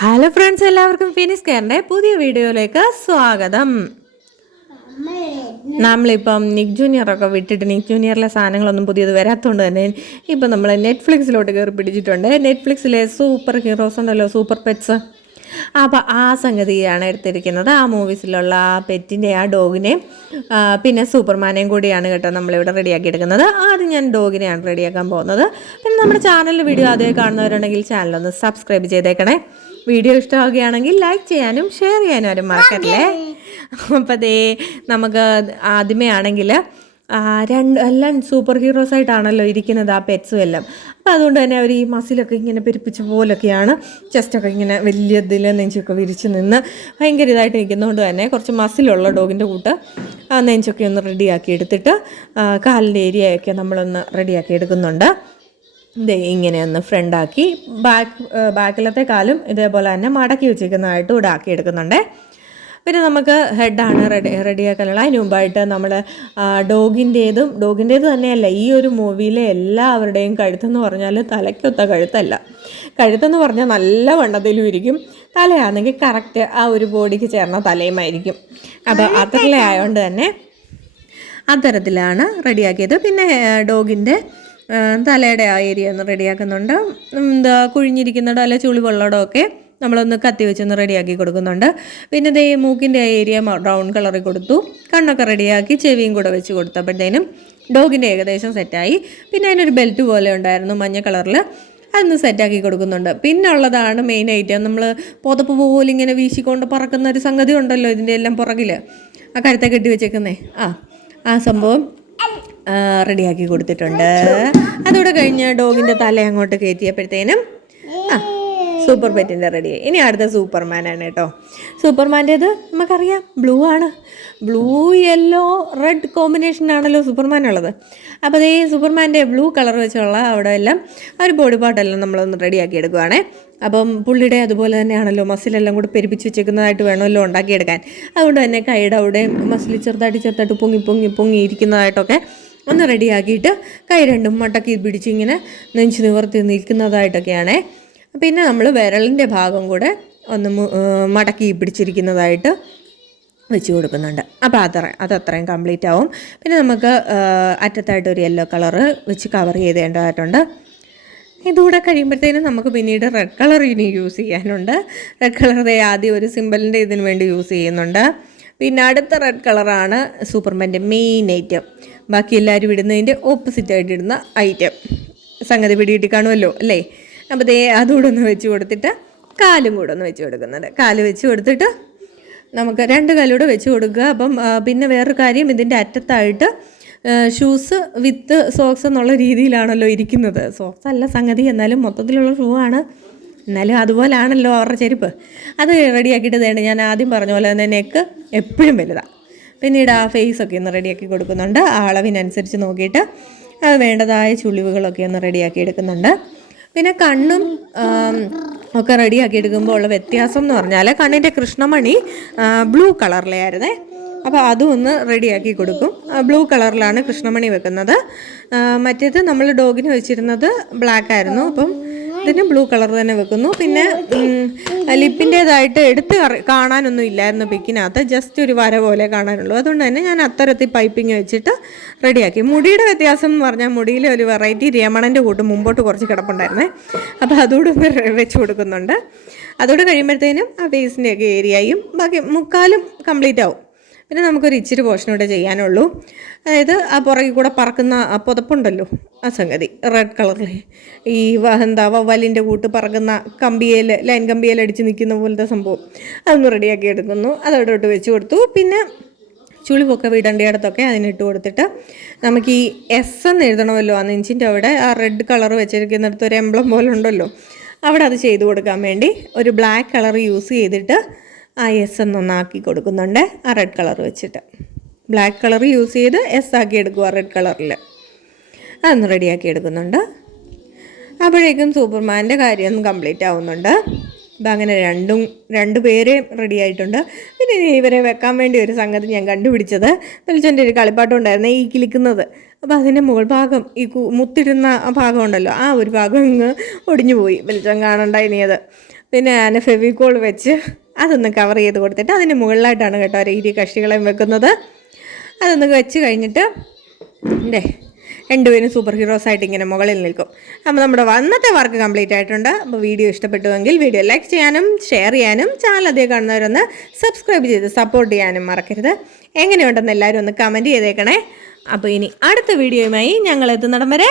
Hello friends എല്ലാവർക്കും ഫിനിസ് കെയറിന്റെ പുതിയ വീഡിയോയിലേക്ക് സ്വാഗതം. നമ്മളിപ്പം നിക് ജൂനിയറൊക്കെ വിട്ടിട്ട് നിക് ജൂനിയറിലെ സാധനങ്ങളൊന്നും പുതിയത് വരാത്തതുകൊണ്ട് തന്നെ ഇപ്പം നമ്മൾ നെറ്റ്ഫ്ലിക്സിലോട്ട് കയറി പിടിച്ചിട്ടുണ്ട്. നെറ്റ്ഫ്ലിക്സിലെ സൂപ്പർ ഹീറോസ് ഉണ്ടല്ലോ സൂപ്പർ പെറ്റ്സ് അപ്പോൾ ആ സംഗതിയാണ് എടുത്തിരിക്കുന്നത്. ആ മൂവീസിലുള്ള ആ പെറ്റിന്റെ ആ ഡോഗിനെ പിന്നെ സൂപ്പർമാനെയും കൂടിയാണ് കേട്ടോ നമ്മളിവിടെ റെഡിയാക്കി എടുക്കുന്നത് ആദ്യം ഞാൻ ഡോഗിനെയാണ് റെഡിയാക്കാൻ പോകുന്നത്. പിന്നെ നമ്മുടെ ചാനലിൽ വീഡിയോ ആദ്യമായി കാണുന്നവരുണ്ടെങ്കിൽ ചാനലൊന്ന് സബ്സ്ക്രൈബ് ചെയ്തേക്കണേ. വീഡിയോ ഇഷ്ടമാവുകയാണെങ്കിൽ ലൈക്ക് ചെയ്യാനും ഷെയർ ചെയ്യാനും ആരും മറക്കല്ലേ അപ്പം അതേ നമുക്ക് ആദ്യമേ ആണെങ്കിൽ രണ്ട് എല്ലാം സൂപ്പർ ഹീറോസ് ആയിട്ടാണല്ലോ ഇരിക്കുന്നത് ആ പെറ്റ്സും എല്ലാം. അപ്പം അതുകൊണ്ട് തന്നെ അവർ ഈ മസിലൊക്കെ ഇങ്ങനെ പെരുപ്പിച്ച പോലൊക്കെയാണ് ചെസ്റ്റൊക്കെ ഇങ്ങനെ വലിയ ഇതിൽ നെഞ്ചൊക്കെ വിരിച്ച് നിന്ന് ഭയങ്കര ഇതായിട്ട് നിൽക്കുന്നതുകൊണ്ട് തന്നെ കുറച്ച് മസിലുള്ള ഡോഗിന്റെ കൂട്ട് ആ നെഞ്ചൊക്കെ ഒന്ന് റെഡിയാക്കി എടുത്തിട്ട് കാലിന്റെ ഏരിയയൊക്കെ നമ്മളൊന്ന് റെഡിയാക്കി എടുക്കുന്നുണ്ട്. ദേ ഇങ്ങനെ ഒന്ന് ഫ്രണ്ടാക്കി ബാക്ക് ബാക്കിലത്തെ കാലും ഇതേപോലെ തന്നെ മടക്കി വെച്ചിരിക്കുന്നതായിട്ട് ഇവിടെ ആക്കി എടുക്കുന്നുണ്ട്. പിന്നെ നമുക്ക് ഹെഡാണ് റെഡി റെഡിയാക്കാനുള്ള അതിന് മുമ്പായിട്ട് നമ്മൾ ഡോഗിന്റേതും ഡോഗിന്റേത് തന്നെയല്ല ഈ ഒരു മൂവിയിലെ എല്ലാവരുടെയും കഴുത്തെന്ന് പറഞ്ഞാൽ തലയ്ക്കൊത്ത കഴുത്തല്ല. കഴുത്തെന്ന് പറഞ്ഞാൽ നല്ല വണ്ണത്തിലും ഇരിക്കും. തലയാണെങ്കിൽ കറക്റ്റ് ആ ഒരു ബോഡിക്ക് ചേർന്ന തലയുമായിരിക്കും. അപ്പോൾ അത്രയിലെ ആയതുകൊണ്ട് തന്നെ അത്തരത്തിലാണ് റെഡിയാക്കിയത് പിന്നെ ഡോഗിന്റെ തലയുടെ ആ ഏരിയ ഒന്ന് റെഡിയാക്കുന്നുണ്ട്. എന്താ കുഴിഞ്ഞിരിക്കുന്നതോ അല്ലെ ചുളി വെള്ളടോ ഒക്കെ നമ്മളൊന്ന് കത്തി വെച്ചൊന്ന് റെഡിയാക്കി കൊടുക്കുന്നുണ്ട്. പിന്നെ ദേ മൂക്കിന്റെ ആ ഏരിയ ബ്രൗൺ കളറിൽ കൊടുത്തു. കണ്ണൊക്കെ റെഡിയാക്കി ചെവിയും കൂടെ വെച്ച് കൊടുത്തപ്പോഴത്തേനും ഡോഗിന്റെ ഏകദേശം സെറ്റായി പിന്നെ അതിനൊരു ബെൽറ്റ് പോലെ ഉണ്ടായിരുന്നു മഞ്ഞ കളറിൽ അതൊന്ന് സെറ്റാക്കി കൊടുക്കുന്നുണ്ട്. പിന്നെ ഉള്ളതാണ് മെയിൻ ഐറ്റം നമ്മൾ പുതപ്പ് പോലെ ഇങ്ങനെ വീശിക്കൊണ്ട് പറക്കുന്ന ഒരു സംഗതി ഉണ്ടല്ലോ ഇതിന്റെ എല്ലാം പുറകിൽ ആ കരുത്തെ കെട്ടി വെച്ചേക്കുന്നേ. ആ ആ സംഭവം. റെഡിയാക്കി കൊടുത്തിട്ടുണ്ട്. അതോടെ കഴിഞ്ഞ് ഡോഗിന്റെ തല അങ്ങോട്ട് കയറ്റിയപ്പോഴത്തേനും സൂപ്പർ പെറ്റിന്റെ റെഡി ഇനി അടുത്ത സൂപ്പർമാനാണ് കേട്ടോ. സൂപ്പർമാന്റേത് നമുക്കറിയാം ബ്ലൂ ആണ്. ബ്ലൂ യെല്ലോ റെഡ് കോമ്പിനേഷനാണല്ലോ സൂപ്പർമാൻ ഉള്ളത്. അപ്പോൾ അതേ സൂപ്പർമാന്റെ ബ്ലൂ കളർ വെച്ചുള്ള അവിടെ എല്ലാം ഒരു ബോഡി പാർട്ടെല്ലാം നമ്മളൊന്ന് റെഡിയാക്കി എടുക്കുവാണേ. അപ്പം പുള്ളിയുടെ അതുപോലെ തന്നെയാണല്ലോ മസിലെല്ലാം കൂടി പെരുപ്പിച്ച് വെച്ചേക്കുന്നതായിട്ട് വേണമല്ലോ ഉണ്ടാക്കിയെടുക്കാൻ. അതുകൊണ്ട് തന്നെ കൈയുടെ അവിടെ മസിൽ ചെറുതായിട്ട് ചെറുതായിട്ട് പൊങ്ങി പൊങ്ങി പൊങ്ങി ഇരിക്കുന്നതായിട്ടൊക്കെ ഒന്ന് റെഡിയാക്കിയിട്ട് കൈ രണ്ടും മട്ടക്കി പിടിച്ച് ഇങ്ങനെ നെഞ്ച് നിവർത്തി നിൽക്കുന്നതായിട്ടൊക്കെയാണേ. പിന്നെ നമ്മൾ വിരലിന്റെ ഭാഗം കൂടെ ഒന്ന് മടക്കി പിടിച്ചിരിക്കുന്നതായിട്ട് വെച്ച് കൊടുക്കുന്നുണ്ട്. അപ്പോൾ അത്ര അതത്രയും കംപ്ലീറ്റ് ആവും. പിന്നെ നമുക്ക് അറ്റത്തായിട്ട് ഒരു യെല്ലോ കളറ് വെച്ച് കവർ ചെയ്തേണ്ടതായിട്ടുണ്ട്. ഇതുകൂടെ കഴിയുമ്പോഴത്തേനും നമുക്ക് പിന്നീട് റെഡ് കളർ ഇനി യൂസ് ചെയ്യാനുണ്ട്. റെഡ് കളർ ആദ്യം ഒരു സിമ്പിളിന്റെ ഇതിന് വേണ്ടി യൂസ് ചെയ്യുന്നുണ്ട്. പിന്നെ അടുത്ത റെഡ് കളറാണ് സൂപ്പർമാന്റെ മെയിൻ ഐറ്റം. ബാക്കി എല്ലാവരും ഇടുന്നതിന്റെ ഓപ്പോസിറ്റ് ആയിട്ട് ഇടുന്ന ഐറ്റം സംഗതി പിടിയിട്ട് കാണുമല്ലോ അല്ലേ? അപ്പോൾ ദേ അതുകൂടെ ഒന്ന് വെച്ച് കൊടുത്തിട്ട് കാലും കൂടെ ഒന്ന് വെച്ച് കൊടുക്കുന്നുണ്ട്. കാൽ വെച്ച് കൊടുത്തിട്ട് നമുക്ക് രണ്ട് കാലൂടെ വെച്ച് കൊടുക്കുക. അപ്പം പിന്നെ വേറൊരു കാര്യം ഇതിന്റെ അറ്റത്തായിട്ട് ഷൂസ് വിത്ത് സോക്സ് എന്നുള്ള രീതിയിലാണല്ലോ ഇരിക്കുന്നത്. സോക്സ് അല്ല സംഗതി എന്നാലും മൊത്തത്തിലുള്ള ഷൂ ആണ്. എന്നാലും അതുപോലാണല്ലോ അവരുടെ ചെരുപ്പ്. അത് റെഡിയാക്കിയിട്ട് തേണ്ട ഞാൻ ആദ്യം പറഞ്ഞ പോലെ തന്നെ നെക്ക് എപ്പോഴും വലുതാണ് പിന്നീട് ആ ഫേസ് ഒക്കെ ഒന്ന് റെഡിയാക്കി കൊടുക്കുന്നുണ്ട്. ആ അളവിനനുസരിച്ച് നോക്കിയിട്ട് അത് വേണ്ടതായ ചുളിവുകളൊക്കെ ഒന്ന് റെഡിയാക്കി എടുക്കുന്നുണ്ട്. പിന്നെ കണ്ണും ഒക്കെ റെഡിയാക്കി എടുക്കുമ്പോൾ ഉള്ള വ്യത്യാസം എന്ന് പറഞ്ഞാൽ കണ്ണിന്റെ കൃഷ്ണമണി ബ്ലൂ കളറിലെ ആയിരുന്നേ അപ്പോൾ അതും ഒന്ന് റെഡിയാക്കി കൊടുക്കും. ബ്ലൂ കളറിലാണ് കൃഷ്ണമണി വെക്കുന്നത്. മറ്റേത് നമ്മൾ ഡോഗിന് വെച്ചിരുന്നത് ബ്ലാക്ക് ആയിരുന്നു. അപ്പം ഇതിന് ബ്ലൂ കളർ തന്നെ വെക്കുന്നു. പിന്നെ ലിപ്പിന്റേതായിട്ട് എടുത്ത് കാണാനൊന്നും ഇല്ലായിരുന്നു പിക്കിനകത്ത്. ജസ്റ്റ് ഒരു വര പോലെ കാണാനുള്ളൂ. അതുകൊണ്ട് തന്നെ ഞാൻ അത്തരത്തിൽ പൈപ്പിംഗ് വെച്ചിട്ട് റെഡിയാക്കി. മുടിയുടെ വ്യത്യാസം എന്ന് പറഞ്ഞാൽ മുടിയിൽ ഒരു വെറൈറ്റി രമണന്റെ കൂട്ട് മുമ്പോട്ട് കുറച്ച് കിടപ്പുണ്ടായിരുന്നേ. അപ്പോൾ അതുകൂടെ വെച്ച് കൊടുക്കുന്നുണ്ട്. അതോടെ കഴിയുമ്പോഴത്തേനും ആ ഫേസിന്റെയൊക്കെ ഏരിയയും ബാക്കി മുക്കാലും കംപ്ലീറ്റ് ആവും. പിന്നെ നമുക്കൊരു ഇച്ചിരി പോർഷൻ കൂടെ ചെയ്യാനുള്ളൂ. അതായത് ആ പുറകിൽ കൂടെ പറക്കുന്ന ആ പുതപ്പുണ്ടല്ലോ ആ സംഗതി. റെഡ് കളറിൽ ഈ എന്താ വവ്വാലിന്റെ കൂട്ട് പറക്കുന്ന കമ്പിയേൽ ലൈൻ കമ്പിയേൽ അടിച്ച് നിൽക്കുന്ന പോലത്തെ സംഭവം. അതൊന്ന് റെഡിയാക്കി എടുക്കുന്നു. അതോടൊട്ട് വെച്ച് കൊടുത്തു. പിന്നെ ചുളിവൊക്കെ വിടേണ്ടിയിടത്തൊക്കെ അതിനിട്ട് കൊടുത്തിട്ട് നമുക്ക് ഈ എസ് എന്ന് എഴുതണമല്ലോ ആ നെഞ്ചിന്റെ അവിടെ. ആ റെഡ് കളർ വെച്ചിരിക്കുന്നിടത്ത് ഒരു എംബ്ലം പോലെ ഉണ്ടല്ലോ. അവിടെ അത് ചെയ്ത് കൊടുക്കാൻ വേണ്ടി ഒരു ബ്ലാക്ക് കളർ യൂസ് ചെയ്തിട്ട് ആ എസ് എന്നൊന്നാക്കി കൊടുക്കുന്നുണ്ട് ആ റെഡ് കളർ വെച്ചിട്ട്. ബ്ലാക്ക് കളർ യൂസ് ചെയ്ത് എസ് ആക്കി എടുക്കുക റെഡ് കളറിൽ അതൊന്ന് റെഡിയാക്കി എടുക്കുന്നുണ്ട്. അപ്പോഴേക്കും സൂപ്പർമാന്റെ കാര്യം കംപ്ലീറ്റ് ആവുന്നുണ്ട്. അപ്പം അങ്ങനെ രണ്ടും രണ്ട് പേരെയും റെഡി ആയിട്ടുണ്ട്. പിന്നെ ഇവരെ വെക്കാൻ വേണ്ടി ഒരു സംഗതി ഞാൻ കണ്ടുപിടിച്ചത്. വെളിച്ചന്റെ ഒരു കളിപ്പാട്ടം ഉണ്ടായിരുന്നു ഈ കിളിക്കുന്നത്. അപ്പോൾ അതിന്റെ മുകൾ ഭാഗം ഈ ആ ഭാഗം ഉണ്ടല്ലോ ആ ഒരു ഭാഗം ഇങ്ങ് ഒടിഞ്ഞു പോയി വെളിച്ചം കാണണ്ട ഇനിയത് പിന്നെ ഞാൻ ഫെവിക്കോൾ വെച്ച് അതൊന്ന് കവർ ചെയ്ത് കൊടുത്തിട്ട് അതിന് മുകളിലായിട്ടാണ് കേട്ടോ രീതി കക്ഷികളെ വെക്കുന്നത്. അതൊന്ന് വെച്ച് കഴിഞ്ഞിട്ട് ഉണ്ടേ രണ്ടുപേരും സൂപ്പർ ഹീറോസ് ആയിട്ട് ഇങ്ങനെ മുകളിൽ നിൽക്കും. അപ്പോൾ നമ്മുടെ വന്നത്തെ വർക്ക് കംപ്ലീറ്റ് ആയിട്ടുണ്ട്. അപ്പോൾ വീഡിയോ ഇഷ്ടപ്പെട്ടുവെങ്കിൽ വീഡിയോ ലൈക്ക് ചെയ്യാനും ഷെയർ ചെയ്യാനും ചാനൽ അധികം കാണുന്നവരൊന്ന് സബ്സ്ക്രൈബ് ചെയ്ത് സപ്പോർട്ട് ചെയ്യാനും മറക്കരുത്. എങ്ങനെയുണ്ടെന്ന് എല്ലാവരും ഒന്ന് കമന്റ് ചെയ്തേക്കണേ. അപ്പോൾ ഇനി അടുത്ത വീഡിയോയുമായി ഞങ്ങൾ എത്തുന്നിടം വരെ.